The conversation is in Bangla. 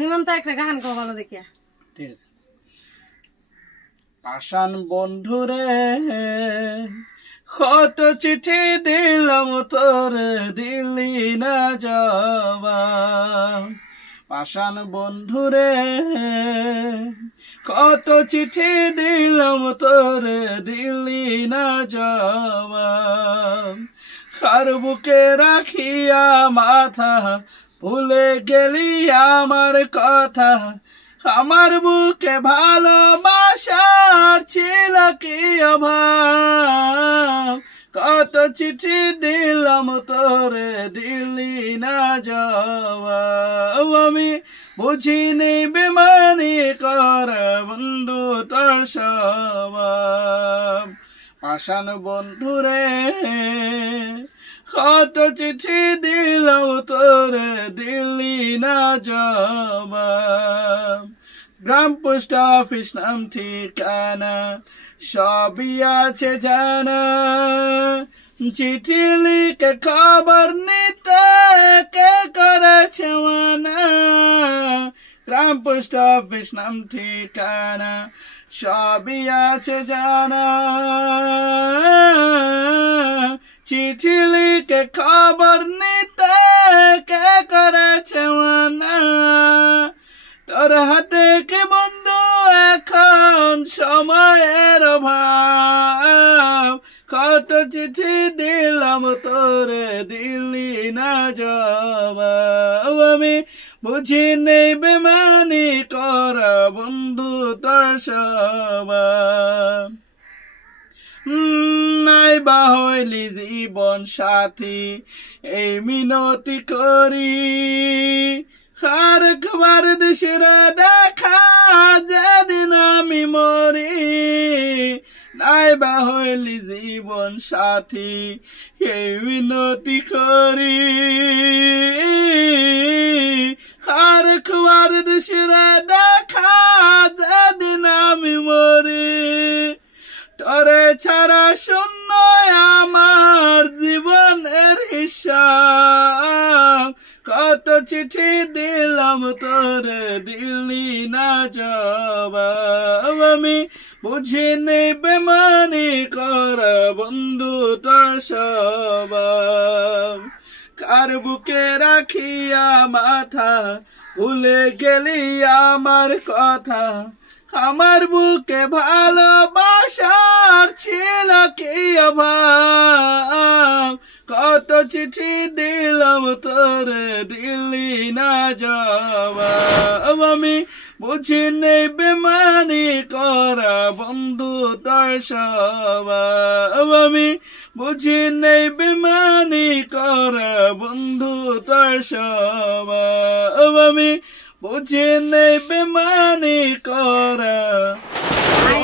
হিমন্ত একটা গান কো ভালো দেখিয়া। ঠিক আছে। পাষাণ বন্ধুরে কত চিঠি দিলাম তোরে দিলি না জবাব। পাষাণ বন্ধুরে কত চিঠি দিলাম তোরে দিলি না জবাব। কার বুকে রাখিয়া মাথা ভুলে গেলি আমার কথা। আমার বুকে ভালোবাসার ছিল কি অভাব। কত চিঠি দিলাম তোরে দিলি না জবাব। আমি বুঝিনি বেমানি কর বন্ধু তোর স্বভাব। পাষাণ বন্ধুরে কত চিঠি দিলাম তোরে দিলি না জবাব। গ্রাম পোস্ট অফিস নাম ঠিকানা সবই আছে জানা। চিঠি লিখে খবর নিতে কে করেছে মানা। গ্রাম পোস্ট অফিস নাম ঠিকানা সবই আছে জানা। চিঠি লিখে খবর নিতে কে করেছে মানা। তোর হাতে কি বন্ধু এখন সময়ের অভাব। কত চিঠি দিলাম তোরে দিলি না জবাব। আমি বুঝিনি বেমানি কর বন্ধু তোর স্বভাব। নাই বা হইলি জীবন সাথী এই মিনতি করি। আর একবার দেশের দেখা যেদিন আমি মরি। নাই বা হইলি জীবন সাথী এই মিনতি করি। আর একবার দেশের দেখা যেদিন আমি মরি। তোরে ছাড়া শূন্য আমার জীবনের হিসাব। কত চিঠি দিলাম তোরে দিলি না জবাব। আমি বুঝিনি বেমানি কর বন্ধু তোর স্বভাব। কার বুকে রাখিয়া মাথা ভুলে গেলি আমার কথা। আমার বুকে ভালোবাসার ছিল কি অভাব। কত চিঠি দিলাম তোরে দিলি না জবাব। আমি বুঝিনি বেমানি করা বন্ধু তোর স্বভাব। আমি বুঝিনি বেমানি করা বন্ধু তোর স্বভাব। আমি বুঝিনি বেমানি করা